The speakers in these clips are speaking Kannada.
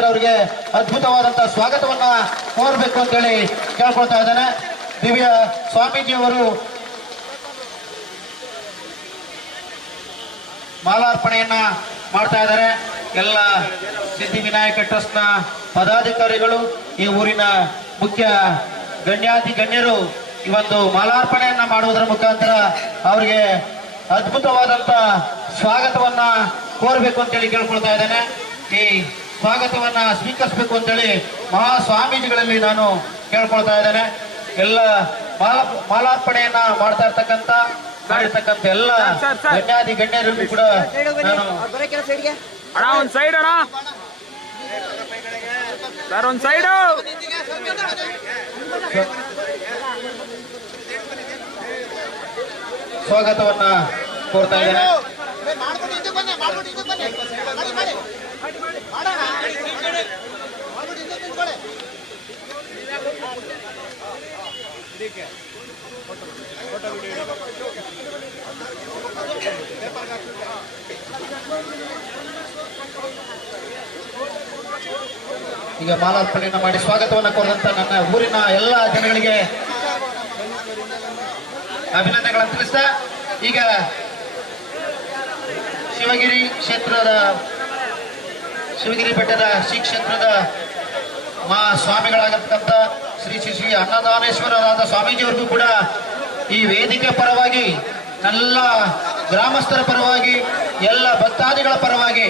ಮುಖಾಂತರ ಅವರಿಗೆ ಅದ್ಭುತವಾದಂತಹ ಸ್ವಾಗತವನ್ನ ಕೋರಬೇಕು ಅಂತ ಹೇಳಿ ಕೇಳ್ಕೊಳ್ತಾ ಇದ್ದಾನೆ. ದಿವ್ಯ ಸ್ವಾಮೀಜಿಯವರು ಮಾಲಾರ್ಪಣೆಯನ್ನ ಮಾಡ್ತಾ ಇದ್ದಾರೆ. ಎಲ್ಲ ಸಿದ್ಧಿವಿನಾಯಕ ಟ್ರಸ್ಟ್ ನ ಪದಾಧಿಕಾರಿಗಳು, ಈ ಊರಿನ ಮುಖ್ಯ ಗಣ್ಯಾತಿ ಗಣ್ಯರು ಈ ಒಂದು ಮಾಲಾರ್ಪಣೆಯನ್ನ ಮಾಡುವುದರ ಮುಖಾಂತರ ಅವರಿಗೆ ಅದ್ಭುತವಾದಂತ ಸ್ವಾಗತವನ್ನ ಕೋರಬೇಕು ಅಂತೇಳಿ ಕೇಳ್ಕೊಳ್ತಾ ಇದ್ದೇನೆ. ಈ ಸ್ವಾಗತವನ್ನ ಸ್ವೀಕರಿಸಬೇಕು ಅಂತೇಳಿ ಮಹಾ ಸ್ವಾಮೀಜಿಗಳಲ್ಲಿ ನಾನು ಕೇಳ್ಕೊಳ್ತಾ ಇದ್ದೇನೆ. ಎಲ್ಲ ಮಾಲಾರ್ಪಣೆಯನ್ನ ಮಾಡಿರ್ತಕ್ಕಂಥ ಎಲ್ಲ ಗಣ್ಯಾದಿ ಗಣ್ಯರಿಗೂ ಕೂಡ ನಾನು ಅಣ್ಣ ಒಂದ್ ಸೈಡ್ ಅಣ್ಣ ಸರ್ ಒಂದ್ ಸೈಡ್ ಸ್ವಾಗತವನ್ನ ಕೋರ್ತಾ ಇದ್ದೇನೆ. ಈಗ ಮಾಲಾರ್ಪಣೆಯನ್ನು ಮಾಡಿ ಸ್ವಾಗತವನ್ನು ಕೋರಿದಂತ ನನ್ನ ಊರಿನ ಎಲ್ಲ ಜನಗಳಿಗೆ ಅಭಿನಂದನೆಗಳನ್ನು ತಿಳಿಸ್ತಾ ಈಗ ಶಿವಗಿರಿ ಬೆಟ್ಟದ ಶ್ರೀ ಕ್ಷೇತ್ರದ ಸ್ವಾಮಿಗಳಾಗತಕ್ಕಂಥ ಶ್ರೀ ಶ್ರೀ ಅನ್ನದಾನೇಶ್ವರರಾದ ಸ್ವಾಮೀಜಿಯವರಿಗೂ ಕೂಡ ಈ ವೇದಿಕೆ ಪರವಾಗಿ, ಎಲ್ಲ ಗ್ರಾಮಸ್ಥರ ಪರವಾಗಿ, ಎಲ್ಲ ಭಕ್ತಾದಿಗಳ ಪರವಾಗಿ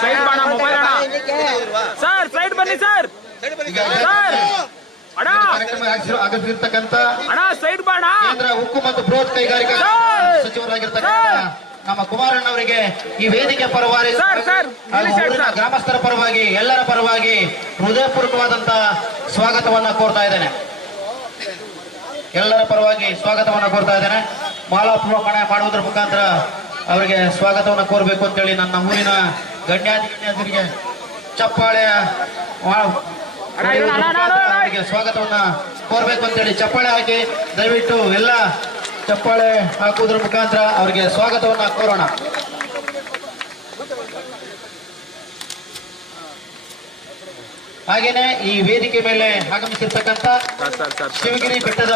ಸೈಡ್ ಬಣ್ಣ ಮೊಬೈಲ್ ಅಣ್ಣ ಸರ್ ಸೈಡ್ ಬನ್ನಿ ಸರ್ ಆಗತಿರ್ತಕ್ಕಂಥ ಸೈಡ್ ಬಣ್ಣ ಕೇಂದ್ರ ಉಕ್ಕು ಮತ್ತು ಬೃಹತ್ ಕೈಗಾರಿಕಾ ಸಚಿವರಾಗಿರ್ತಕ್ಕಂಥ ನಮ್ಮ ಕುಮಾರಣ್ಣವರಿಗೆ ಈ ವೇದಿಕೆ ಪರವಾಗಿ, ಗ್ರಾಮಸ್ಥರ ಪರವಾಗಿ, ಎಲ್ಲರ ಪರವಾಗಿ ಹೃದಯಪೂರ್ವಕವಾದಂತ ಸ್ವಾಗತವನ್ನ ಕೋರ್ತಾ ಇದ್ದೇನೆ. ಎಲ್ಲರ ಪರವಾಗಿ ಸ್ವಾಗತವನ್ನ ಕೋರ್ತಾ ಇದ್ದೇನೆ. ಮಾಲಾರ್ಪಣೆ ಮಾಡುವುದರ ಮುಖಾಂತರ ಅವರಿಗೆ ಸ್ವಾಗತವನ್ನ ಕೋರಬೇಕು ಅಂತೇಳಿ ನನ್ನ ಊರಿನ ಗಣ್ಯಾಧಿಕಾರಿಗೆ ಚಪ್ಪಾಳೆ ಅವರಿಗೆ ಸ್ವಾಗತವನ್ನ ಕೋರಬೇಕು ಅಂತೇಳಿ ಚಪ್ಪಾಳೆ ಹಾಕಿ ದಯವಿಟ್ಟು ಎಲ್ಲ ಚಪ್ಪಾಳೆ ಹಾಕುವುದರ ಮುಖಾಂತರ ಅವರಿಗೆ ಸ್ವಾಗತವನ್ನ ಕೋರೋಣ. ಹಾಗೇನೆ ಈ ವೇದಿಕೆ ಮೇಲೆ ಆಗಮಿಸಿರ್ತಕ್ಕಂಥ ಶಿವಗಿರಿ ಬೆಟ್ಟದ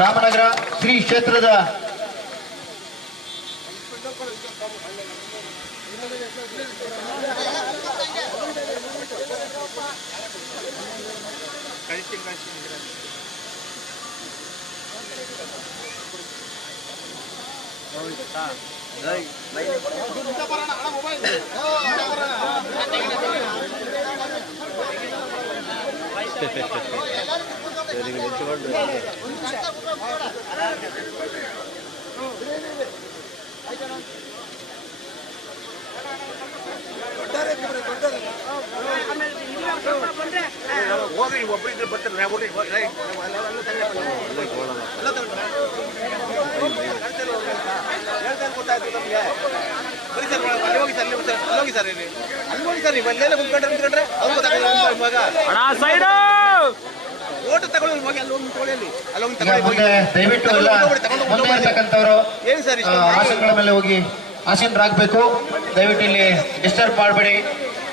ರಾಮನಗರ ಶ್ರೀ ಕ್ಷೇತ್ರದ ಹೋಗಿ ಒಬ್ಬರಿದ್ರೆ ಬರ್ತಾರೆ ಗೊತ್ತಾಯ್ತು ನಮಗೆ. ಬರೀ ಸರ್ ಅಲ್ಲಿ ಹೋಗಿ ಸರ್, ಅಲ್ಲಿ ಹೋಗಿ ಸರ್, ಇಲ್ಲಿ ಅಲ್ಲಿ ಹೋಗಿ ಸರ್, ನೀವು ಅಲ್ಲೆಲ್ಲ ಕುತ್ಕೊಂಡ್ರೆ ಅವ್ರು ಗೊತ್ತಾಗ ಓಟು ತಗೊಳ್ಳಿ, ಹೋಗಿ ಅಲ್ಲಿ ಹೋಗಿ ತಗೊಳ್ಳಿ, ಅಲ್ಲಿ ಹೋಗಿ ದಯವಿಟ್ಟು ಏನು ಸರ್ ಆಸನಗಳ ಮೇಲೆ ಹೋಗಿ ಆಸೀನರಾಗಬೇಕು. ದಯವಿಟ್ಟು ಇಲ್ಲಿ ಡಿಸ್ಟರ್ಬ್ ಮಾಡಬೇಡಿ.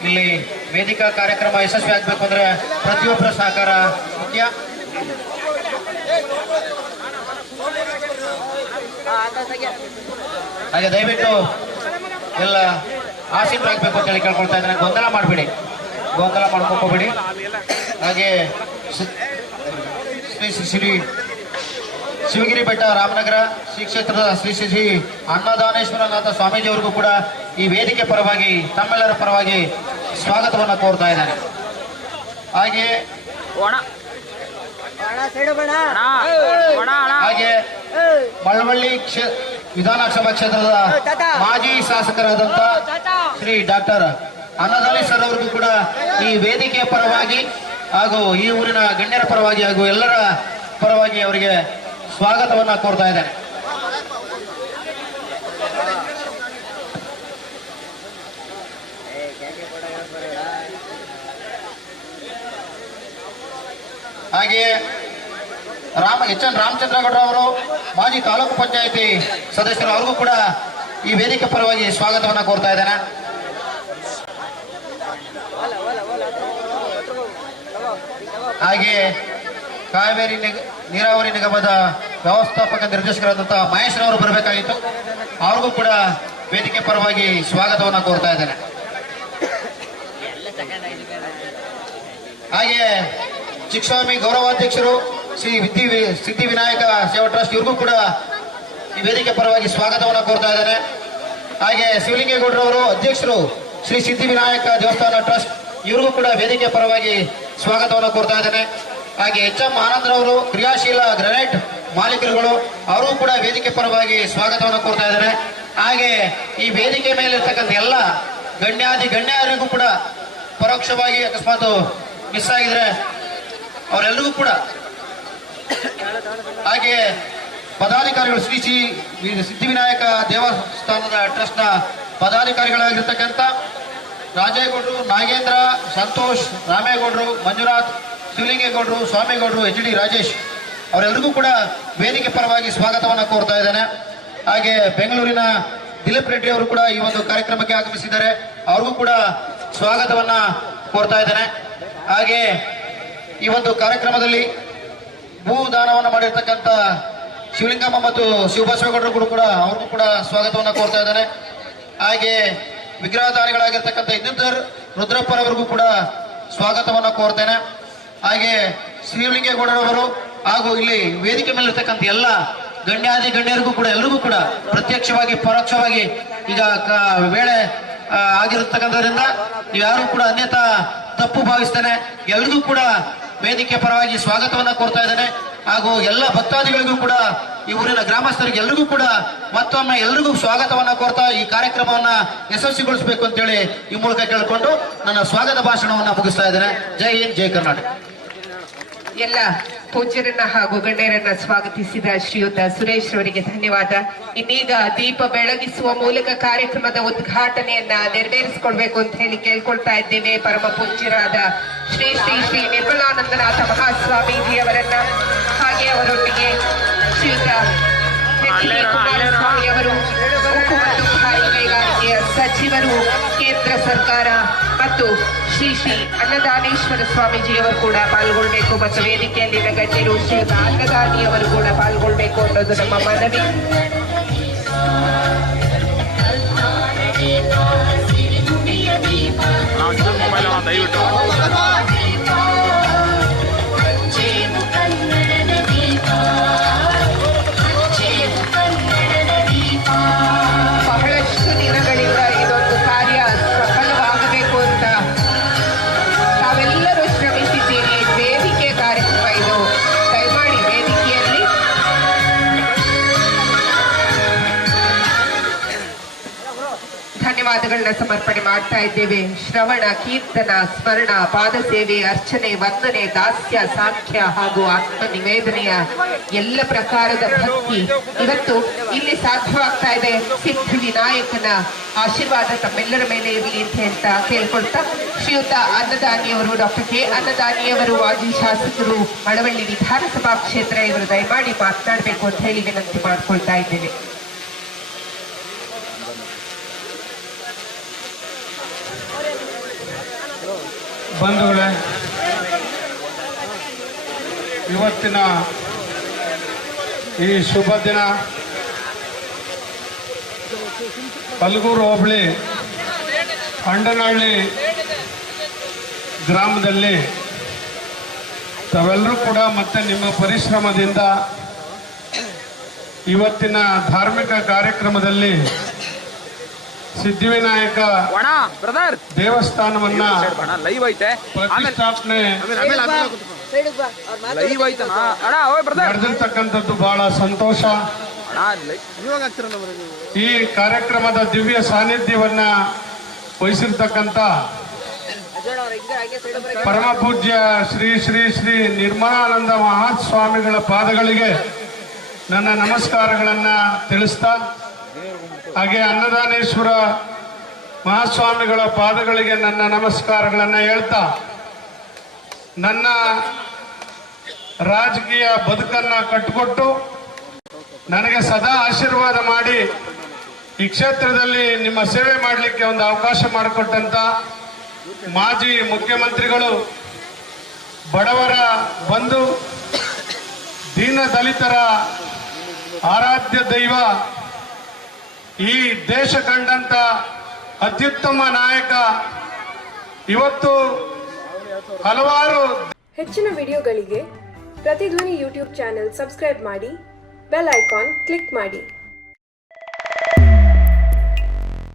ಇಲ್ಲಿ ವೇದಿಕಾ ಕಾರ್ಯಕ್ರಮ ಯಶಸ್ವಿ ಆಗಬೇಕು ಅಂದ್ರೆ ಪ್ರತಿಯೊಬ್ಬರ ಸಹಕಾರ ಮುಖ್ಯ. ಹಾಗೆ ದಯವಿಟ್ಟು ಎಲ್ಲ ಆಸೀನರಾಗಬೇಕು ಅಂತ ಹೇಳಿ ಕೇಳ್ಕೊಳ್ತಾ ಇದ್ದೇನೆ. ಗೊಂದಲ ಮಾಡಬೇಡಿ, ಗೊಂದಲ ಮಾಡ್ಕೋಬೇಡಿ. ಹಾಗೆ ಶ್ರೀ ಶಿವಗಿರಿ ಬೆಟ್ಟ ರಾಮನಗರ ಶ್ರೀ ಕ್ಷೇತ್ರದ ಶ್ರೀ ಶ್ರೀ ಅನ್ನದಾನೇಶ್ವರನಾಥ ಸ್ವಾಮೀಜಿಯವರಿಗೂ ಕೂಡ ಈ ವೇದಿಕೆ ಪರವಾಗಿ, ತಮ್ಮೆಲ್ಲರ ಪರವಾಗಿ ಸ್ವಾಗತವನ್ನು ಕೋರ್ತಾ ಇದ್ದಾನೆ. ಹಾಗೆ ಮಳವಳ್ಳಿ ವಿಧಾನಸಭಾ ಕ್ಷೇತ್ರದ ಮಾಜಿ ಶಾಸಕರಾದಂತ ಶ್ರೀ ಡಾಕ್ಟರ್ ಅನ್ನದಾನೇಶ್ವರ ಅವರಿಗೂ ಕೂಡ ಈ ವೇದಿಕೆಯ ಪರವಾಗಿ ಹಾಗೂ ಈ ಊರಿನ ಗಣ್ಯರ ಪರವಾಗಿ ಹಾಗೂ ಎಲ್ಲರ ಪರವಾಗಿ ಅವರಿಗೆ ಸ್ವಾಗತವನ್ನ ಕೋರ್ತಾ ಇದ್ದೇನೆ. ಹಾಗೆಯೇ ಎಚ್ ಎನ್ ರಾಮಚಂದ್ರಗೌಡ ಅವರು ಮಾಜಿ ತಾಲೂಕು ಪಂಚಾಯಿತಿ ಸದಸ್ಯರು, ಅವ್ರಿಗೂ ಕೂಡ ಈ ವೇದಿಕೆ ಪರವಾಗಿ ಸ್ವಾಗತವನ್ನು ಕೋರ್ತಾ ಇದ್ದೇನೆ. ಹಾಗೆ ಕಾವೇರಿ ನೀರಾವರಿ ನಿಗಮದ ವ್ಯವಸ್ಥಾಪಕ ನಿರ್ದೇಶಕರಾದಂತಹ ಮಹೇಶ್ ಅವರು ಬರಬೇಕಾಗಿತ್ತು, ಅವ್ರಿಗೂ ಕೂಡ ವೇದಿಕೆ ಪರವಾಗಿ ಸ್ವಾಗತವನ್ನು ಕೋರ್ತಾ ಇದ್ದೇನೆ. ಹಾಗೆ ಚಿಕ್ಕಸ್ವಾಮಿ ಗೌರವಾಧ್ಯಕ್ಷರು ಶ್ರೀ ಸಿದ್ಧಿವಿನಾಯಕ ಸೇವಾ ಟ್ರಸ್ಟ್, ಇವ್ರಿಗೂ ಕೂಡ ಈ ವೇದಿಕೆ ಪರವಾಗಿ ಸ್ವಾಗತವನ್ನು ಕೋರ್ತಾ ಇದ್ದೇನೆ. ಹಾಗೆ ಶಿವಲಿಂಗೇಗೌಡರವರು ಅಧ್ಯಕ್ಷರು ಶ್ರೀ ಸಿದ್ಧಿವಿನಾಯಕ ದೇವಸ್ಥಾನ ಟ್ರಸ್ಟ್, ಇವ್ರಿಗೂ ಕೂಡ ವೇದಿಕೆ ಪರವಾಗಿ ಸ್ವಾಗತವನ್ನು ಕೋರ್ತಾ ಇದ್ದೇನೆ. ಹಾಗೆ ಎಚ್ ಎಂ ಆನಂದ್ರವರು ಕ್ರಿಯಾಶೀಲ ಗ್ರಾನೈಟ್ ಮಾಲೀಕರುಗಳು, ಅವರು ಕೂಡ ವೇದಿಕೆ ಪರವಾಗಿ ಸ್ವಾಗತವನ್ನು ಕೋರ್ತಾ ಇದ್ದಾರೆ. ಹಾಗೆ ಈ ವೇದಿಕೆ ಮೇಲೆ ಇರ್ತಕ್ಕಂಥ ಎಲ್ಲ ಗಣ್ಯರಿಗೂ ಕೂಡ ಪರೋಕ್ಷವಾಗಿ ಅಕಸ್ಮಾತ್ ಮಿಸ್ ಆಗಿದ್ರೆ ಅವರೆಲ್ಲರಿಗೂ ಕೂಡ, ಹಾಗೆ ಪದಾಧಿಕಾರಿಗಳು ಶ್ರೀ ಸಿದ್ಧಿವಿನಾಯಕ ದೇವಸ್ಥಾನದ ಟ್ರಸ್ಟ್ನ ಪದಾಧಿಕಾರಿಗಳಾಗಿರ್ತಕ್ಕಂಥ ರಾಜೇಗೌಡರು, ನಾಗೇಂದ್ರ, ಸಂತೋಷ್, ರಾಮೇಗೌಡರು, ಮಂಜುನಾಥ್, ಶಿವಲಿಂಗೇಗೌಡರು, ಸ್ವಾಮಿಗೌಡರು, ಎಚ್ ಡಿ ರಾಜೇಶ್, ಅವರೆಲ್ಲರಿಗೂ ಕೂಡ ವೇದಿಕೆ ಪರವಾಗಿ ಸ್ವಾಗತವನ್ನು ಕೋರ್ತಾ ಇದ್ದೇನೆ. ಹಾಗೆ ಬೆಂಗಳೂರಿನ ದಿಲೀಪ್ ರೆಡ್ಡಿ ಅವರು ಕೂಡ ಈ ಒಂದು ಕಾರ್ಯಕ್ರಮಕ್ಕೆ ಆಗಮಿಸಿದ್ದಾರೆ, ಅವ್ರಿಗೂ ಕೂಡ ಸ್ವಾಗತವನ್ನ ಕೋರ್ತಾ ಇದ್ದೇನೆ. ಹಾಗೆ ಈ ಒಂದು ಕಾರ್ಯಕ್ರಮದಲ್ಲಿ ಭೂದಾನವನ್ನು ಮಾಡಿರ್ತಕ್ಕಂಥ ಶಿವಲಿಂಗಮ್ಮ ಮತ್ತು ಶಿವಬಸವೇಗೌಡರು ಕೂಡ ಅವ್ರಿಗೂ ಕೂಡ ಸ್ವಾಗತವನ್ನು ಕೋರ್ತಾ ಇದ್ದೇನೆ. ಹಾಗೆ ವಿಗ್ರಹಧಾರಿಗಳಾಗಿರ್ತಕ್ಕಂಥ ಇನ್ನಿತರ ರುದ್ರಪ್ಪರವರಿಗೂ ಕೂಡ ಸ್ವಾಗತವನ್ನು ಕೋರ್ತೇನೆ. ಹಾಗೆ ಶಿವಲಿಂಗೇಗೌಡರವರು ಹಾಗೂ ಇಲ್ಲಿ ವೇದಿಕೆ ಮೇಲಿರ್ತಕ್ಕಂಥ ಎಲ್ಲ ಗಣ್ಯರಿಗೂ ಕೂಡ ಎಲ್ಲರಿಗೂ ಕೂಡ ಪ್ರತ್ಯಕ್ಷವಾಗಿ ಪರೋಕ್ಷವಾಗಿ ಈಗ ವೇಳೆ ಆಗಿರತಕ್ಕಂಥದ್ರಿಂದ ಯಾರು ಕೂಡ ಅನ್ಯತಾ ತಪ್ಪು ಭಾವಿಸ್ತೇನೆ. ಎಲ್ರಿಗೂ ಕೂಡ ವೇದಿಕೆ ಪರವಾಗಿ ಸ್ವಾಗತವನ್ನ ಕೋರ್ತಾ ಇದ್ದೇನೆ. ಹಾಗೂ ಎಲ್ಲ ಭಕ್ತಾದಿಗಳಿಗೂ ಕೂಡ, ಈ ಊರಿನ ಗ್ರಾಮಸ್ಥರಿಗೆ ಎಲ್ರಿಗೂ ಕೂಡ ಮತ್ತೊಮ್ಮೆ ಎಲ್ರಿಗೂ ಸ್ವಾಗತವನ್ನ ಕೋರ್ತಾ ಈ ಕಾರ್ಯಕ್ರಮವನ್ನ ಯಶಸ್ವಿಗೊಳಿಸಬೇಕು ಅಂತೇಳಿ ಈ ಮೂಲಕ ಕೇಳಿಕೊಂಡು ನನ್ನ ಸ್ವಾಗತ ಭಾಷಣವನ್ನ ಮುಗಿಸ್ತಾ ಇದ್ದೇನೆ. ಜೈ ಹಿಂದ್, ಜೈ ಕರ್ನಾಟಕ. ಎಲ್ಲ ಪೂಜ್ಯರನ್ನ ಹಾಗೂ ಗಣ್ಯರನ್ನ ಸ್ವಾಗತಿಸಿದ ಶ್ರೀಯುತ ಸುರೇಶ್ ಅವರಿಗೆ ಧನ್ಯವಾದ. ಇನ್ನೀಗ ದೀಪ ಬೆಳಗಿಸುವ ಮೂಲಕ ಕಾರ್ಯಕ್ರಮದ ಉದ್ಘಾಟನೆಯನ್ನ ನೆರವೇರಿಸಿಕೊಡ್ಬೇಕು ಅಂತ ಹೇಳಿ ಕೇಳ್ಕೊಳ್ತಾ ಇದ್ದೇವೆ. ಪರಮ ಪೂಜ್ಯರಾದ ಶ್ರೀ ಶ್ರೀ ಶ್ರೀ ನಿರ್ಮಲಾನಂದನಾಥ ಮಹಾಸ್ವಾಮೀಜಿಯವರನ್ನ, ಹಾಗೆ ಅವರೊಟ್ಟಿಗೆ ಶ್ರೀಯುತ ಕುಮಾರಸ್ವಾಮಿ ಅವರು, ಉಕ್ಕು ಮತ್ತು ಭಾರಿ ಕೈಗಾರಿಕೆಯ ಸಚಿವರು, ಕೇಂದ್ರ ಸರ್ಕಾರ, ಮತ್ತು ಶ್ರೀ ಶ್ರೀ ಅನ್ನದಾನೇಶ್ವರ ಸ್ವಾಮೀಜಿಯವರು ಕೂಡ ಪಾಲ್ಗೊಳ್ಬೇಕು ಮತ್ತು ವೇದಿಕೆಯಲ್ಲಿನ ಗಣ್ಯರು ಶ್ರೀಯುತ ಅನ್ನದಾನಿಯವರು ಕೂಡ ಪಾಲ್ಗೊಳ್ಬೇಕು ಅನ್ನೋದು ನಮ್ಮ ಮನವಿ. ದಯವಿಟ್ಟು ಬಹಳಷ್ಟು ದಿನಗಳಿಂದ ಇದೊಂದು ಕಾರ್ಯ ಸಫಲವಾಗಬೇಕು ಅಂತ ತಾವೆಲ್ಲರೂ ಶ್ರಮಿಸಿದ್ದೀರಿ. ವೇದಿಕೆ ಕಾರ್ಯಕ್ರಮ ಇದು. ದಯಮಾಡಿ ವೇದಿಕೆಯಲ್ಲಿ ಧನ್ಯವಾದಗಳನ್ನ ಸಮರ್ಪಣೆ ಮಾಡ್ತಾ ಇದ್ದೇವೆ. ಶ್ರವಣ, ಕೀರ್ತನ, ಸ್ಮರಣ, ಪಾದ ಸೇವೆ, ಅರ್ಚನೆ, ವಂದನೆ, ದಾಸ್ಯ, ಸಾಂಖ್ಯ ಹಾಗೂ ಆತ್ಮ ನಿವೇದನೆಯ ಎಲ್ಲ ಪ್ರಕಾರದ ಭಕ್ತಿ ಇವತ್ತು ಇಲ್ಲಿ ಸಾಧ್ಯವಾಗ್ತಾ ಇದೆ. ಸಿದ್ಧಿವಿನಾಯಕನ ಆಶೀರ್ವಾದ ತಮ್ಮೆಲ್ಲರ ಮೇಲೆ ಇರಲಿ ಅಂತ ಹೇಳ್ತಾ ಕೇಳ್ಕೊಳ್ತಾ, ಶ್ರೀಯುತ ಅನ್ನದಾನಿಯವರು, ಡಾಕ್ಟರ್ ಕೆ ಅನ್ನದಾನಿಯವರು, ಮಾಜಿ ಶಾಸಕರು, ಮಳವಳ್ಳಿ ವಿಧಾನಸಭಾ ಕ್ಷೇತ್ರ, ಇವರು ದಯಮಾಡಿ ಮಾತನಾಡಬೇಕು ಅಂತ ಹೇಳಿ ವಿನಂತಿ ಮಾಡ್ಕೊಳ್ತಾ ಇದ್ದೇವೆ. ಬಂಧುಗಳೇ, ಇವತ್ತಿನ ಈ ಶುಭ ದಿನ ಕಲಗೂರು ಹೋಬಳಿ ಅಂಡನಹಳ್ಳಿ ಗ್ರಾಮದಲ್ಲಿ ತಾವೆಲ್ಲರೂ ಕೂಡ ಮತ್ತೆ ನಿಮ್ಮ ಪರಿಶ್ರಮದಿಂದ ಇವತ್ತಿನ ಧಾರ್ಮಿಕ ಕಾರ್ಯಕ್ರಮದಲ್ಲಿ ಸಿದ್ಧಿವಿನಾಯಕ ದೇವಸ್ಥಾನವನ್ನ ಲೈವ್ ಐತೆ ಪ್ರತಿಷ್ಠಾಪನೆ ಲೈವ್ ಐತೆ ನಡೆದಿರ್ತಕ್ಕಂಥದ್ದು ಬಹಳ ಸಂತೋಷ. ಈ ಕಾರ್ಯಕ್ರಮದ ದಿವ್ಯ ಸಾನ್ನಿಧ್ಯವನ್ನ ವಹಿಸಿರ್ತಕ್ಕಂಥ ಪರಮ ಪೂಜ್ಯ ಶ್ರೀ ಶ್ರೀ ಶ್ರೀ ನಿರ್ಮಲಾನಂದ ಮಹಾಸ್ವಾಮಿಗಳ ಪಾದಗಳಿಗೆ ನನ್ನ ನಮಸ್ಕಾರಗಳನ್ನ ತಿಳಿಸ್ತಾ, ಹಾಗೆ ಅನ್ನದಾನೇಶ್ವರ ಮಹಾಸ್ವಾಮಿಗಳ ಪಾದಗಳಿಗೆ ನನ್ನ ನಮಸ್ಕಾರಗಳನ್ನ ಹೇಳ್ತಾ, ನನ್ನ ರಾಜಕೀಯ ಬದುಕನ್ನ ಕಟ್ಟಿಕೊಟ್ಟು ನನಗೆ ಸದಾ ಆಶೀರ್ವಾದ ಮಾಡಿ ಈ ಕ್ಷೇತ್ರದಲ್ಲಿ ನಿಮ್ಮ ಸೇವೆ ಮಾಡಲಿಕ್ಕೆ ಒಂದು ಅವಕಾಶ ಮಾಡಿಕೊಟ್ಟಂತ ಮಾಜಿ ಮುಖ್ಯಮಂತ್ರಿಗಳು, ಬಡವರ ಬಂಧು, ದೀನ ದಲಿತರ ಆರಾಧ್ಯ ದೈವ, ಈ ದೇಶ ಕಂಡಂತ ಅತ್ಯುತ್ತಮ ನಾಯಕ, ಇವತ್ತು ಹಲವಾರು ಹೆಚ್ಚಿನ ವಿಡಿಯೋಗಳಿಗೆ ಪ್ರತಿಧ್ವನಿ ಯೂಟ್ಯೂಬ್ ಚಾನೆಲ್ ಸಬ್ಸ್ಕ್ರೈಬ್ ಮಾಡಿ, ಬೆಲ್ ಐಕಾನ್ ಕ್ಲಿಕ್ ಮಾಡಿ.